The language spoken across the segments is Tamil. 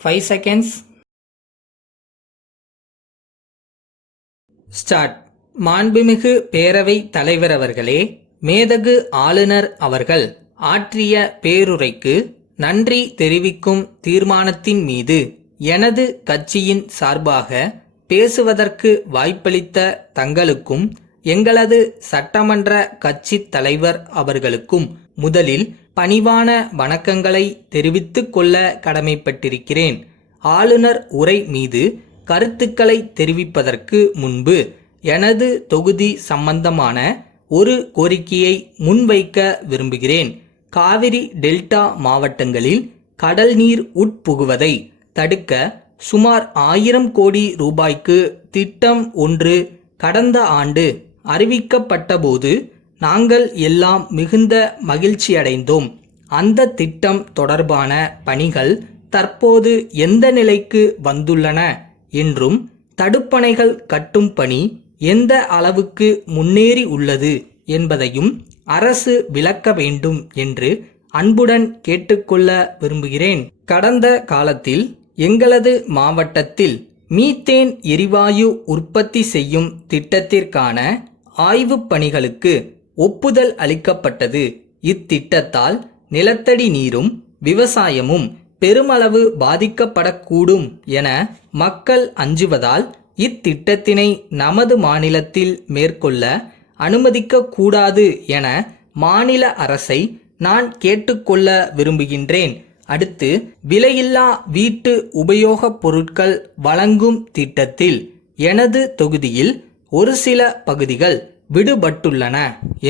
5 seconds. ஸ்டார்ட். மாண்புமிகு பேரவை தலைவர் அவர்களே, மேதகு ஆளுநர் அவர்கள் ஆற்றிய பேருரைக்கு நன்றி தெரிவிக்கும் தீர்மானத்தின் மீது எனது கட்சியின் சார்பாக பேசுவதற்கு வாய்ப்பளித்த தங்களுக்கும் எங்களது சட்டமன்ற கட்சித் தலைவர் அவர்களுக்கும் முதலில் பணிவான வணக்கங்களை தெரிவித்துக் கொள்ள கடமைப்பட்டிருக்கிறேன். ஆளுநர் உரை மீது கருத்துக்களை தெரிவிப்பதற்கு முன்பு எனது தொகுதி சம்பந்தமான ஒரு கோரிக்கையை முன்வைக்க விரும்புகிறேன். காவிரி டெல்டா மாவட்டங்களில் கடல் நீர் உட்புகுவதை தடுக்க சுமார் 1000 கோடி ரூபாய்க்கு திட்டம் ஒன்று கடந்த ஆண்டு அறிவிக்கப்பட்டபோது நாங்கள் எல்லாம் மிகுந்த மகிழ்ச்சியடைந்தோம். அந்த திட்டம் தொடர்பான பணிகள் தற்போது எந்த நிலைக்கு வந்துள்ளன என்றும் தடுப்பணைகள் கட்டும் பணி எந்த அளவுக்கு முன்னேறி உள்ளது என்பதையும் அரசு விளக்க வேண்டும் என்று அன்புடன் கேட்டுக்கொள்ள விரும்புகிறேன். கடந்த காலத்தில் எங்களது மாவட்டத்தில் மீத்தேன் எரிவாயு உற்பத்தி செய்யும் திட்டத்திற்கான ஆய்வுப் பணிகளுக்கு ஒப்புதல் அளிக்கப்பட்டது. இத்திட்டத்தால் நிலத்தடி நீரும் விவசாயமும் பெருமளவு பாதிக்கப்படக்கூடும் என மக்கள் அஞ்சுவதால் இத்திட்டத்தினை நமது மாநிலத்தில் மேற்கொள்ள அனுமதிக்க கூடாது என மாநில அரசை நான் கேட்டுக்கொள்ள விரும்புகின்றேன். அடுத்து, விலையில்லா வீட்டு உபயோகப் பொருட்கள் வழங்கும் திட்டத்தில் எனது தொகுதியில் ஒரு சில பகுதிகள் விடுபட்டுள்ளன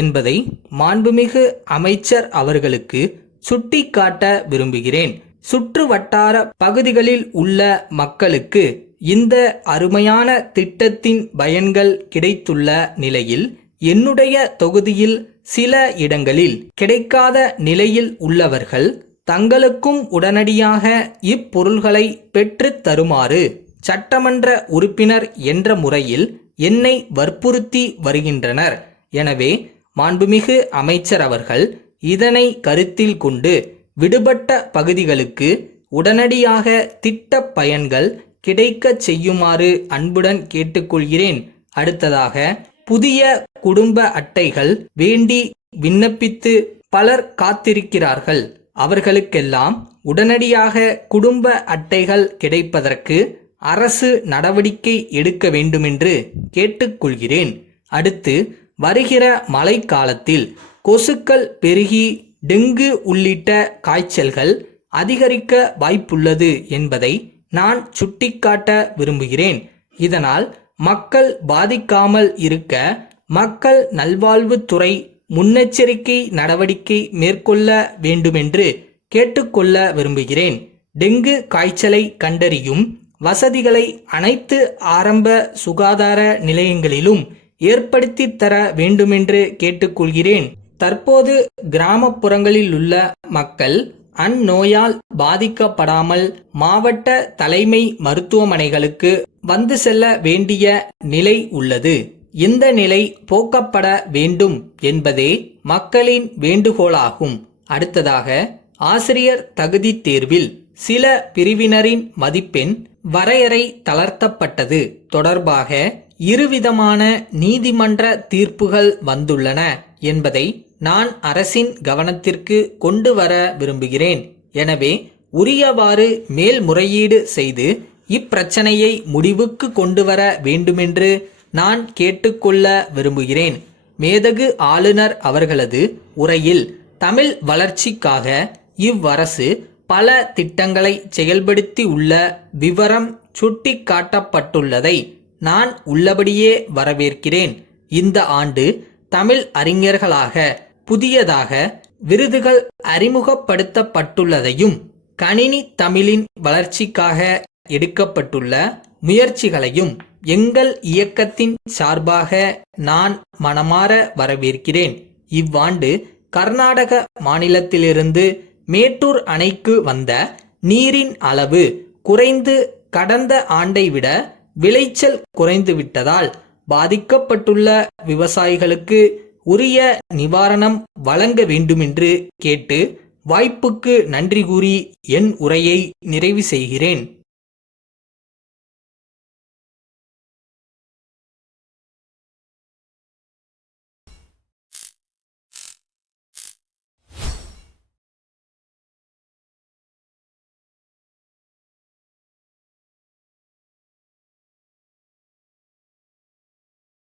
என்பதை மாண்புமிகு அமைச்சர் அவர்களுக்கு சுட்டிக்காட்ட விரும்புகிறேன். சுற்று வட்டார பகுதிகளில் உள்ள மக்களுக்கு இந்த அருமையான திட்டத்தின் பயன்கள் கிடைத்துள்ள நிலையில் என்னுடைய தொகுதியில் சில இடங்களில் கிடைக்காத நிலையில் உள்ளவர்கள் தங்களுக்கும் உடனடியாக இப்பொருள்களை பெற்றுத் தருமாறு சட்டமன்ற உறுப்பினர் என்ற முறையில் என்னை வற்புறுத்தி வருகின்றனர். எனவே மாண்புமிகு அமைச்சர் அவர்கள் இதனை கருத்தில் கொண்டு விடுபட்ட பகுதிகளுக்கு உடனடியாக திட்ட பயன்கள் கிடைக்கச் செய்யுமாறு அன்புடன் கேட்டுக்கொள்கிறேன். அடுத்ததாக, புதிய குடும்ப அட்டைகள் வேண்டி விண்ணப்பித்து பலர் காத்திருக்கிறார்கள். அவர்களுக்கெல்லாம் உடனடியாக குடும்ப அட்டைகள் கிடைப்பதற்கு அரசு நடவடிக்கை எடுக்க வேண்டுமென்று கேட்டுக்கொள்கிறேன். அடுத்து, வருகிற மழைக்காலத்தில் கொசுக்கள் பெருகி டெங்கு உள்ளிட்ட காய்ச்சல்கள் அதிகரிக்க வாய்ப்புள்ளது என்பதை நான் சுட்டிக்காட்ட விரும்புகிறேன். இதனால் மக்கள் பாதிக்காமல் இருக்க மக்கள் நல்வாழ்வுத்துறை முன்னெச்சரிக்கை நடவடிக்கை மேற்கொள்ள வேண்டுமென்று கேட்டுக்கொள்ள விரும்புகிறேன். டெங்கு காய்ச்சலை கண்டறியும் வசதிகளை அனைத்து ஆரம்ப சுகாதார நிலையங்களிலும் ஏற்படுத்தி தர வேண்டுமென்று கேட்டுக்கொள்கிறேன். தற்போது கிராமப்புறங்களில் உள்ள மக்கள் அந்நோயால் பாதிக்கப்படாமல் மாவட்ட தலைமை மருத்துவமனைகளுக்கு வந்து செல்ல வேண்டிய நிலை உள்ளது. இந்த நிலை போக்கப்பட வேண்டும் என்பதே மக்களின் வேண்டுகோளாகும். அடுத்ததாக, ஆசிரியர் தகுதி தேர்வில் சில பிரிவினரின் மதிப்பெண் வரையறை தளர்த்தப்பட்டது தொடர்பாக இருவிதமான நீதிமன்ற தீர்ப்புகள் வந்துள்ளன என்பதை நான் அரசின் கவனத்திற்கு கொண்டு வர விரும்புகிறேன். எனவே உரியவாறு மேல்முறையீடு செய்து இப்பிரச்சனையை முடிவுக்கு கொண்டு வர வேண்டுமென்று நான் கேட்டுக்கொள்ள விரும்புகிறேன். மேதகு ஆளுநர் அவர்களது உரையில் தமிழ் வளர்ச்சிக்காக இவ்வரசு பல திட்டங்களை செயல்படுத்தி உள்ள விவரம் சுட்டிக்காட்டப்பட்டுள்ளதை நான் உள்ளபடியே வரவேற்கிறேன். இந்த ஆண்டு தமிழ் அறிஞர்களாக புதியதாக விருதுகள் அறிமுகப்படுத்தப்பட்டுள்ளதையும் கணினி தமிழின் வளர்ச்சிக்காக எடுக்கப்பட்டுள்ள முயற்சிகளையும் எங்கள் இயக்கத்தின் சார்பாக நான் மனமாற வரவேற்கிறேன். இவ்வாண்டு கர்நாடக மாநிலத்திலிருந்து மேட்டூர் அணைக்கு வந்த நீரின் அளவு குறைந்து கடந்த ஆண்டை விட விளைச்சல் குறைந்துவிட்டதால் பாதிக்கப்பட்டுள்ள விவசாயிகளுக்கு உரிய நிவாரணம் வழங்க வேண்டுமென்று கேட்டு வாய்ப்புக்கு நன்றி கூறி என் உரையை நிறைவு செய்கிறேன்.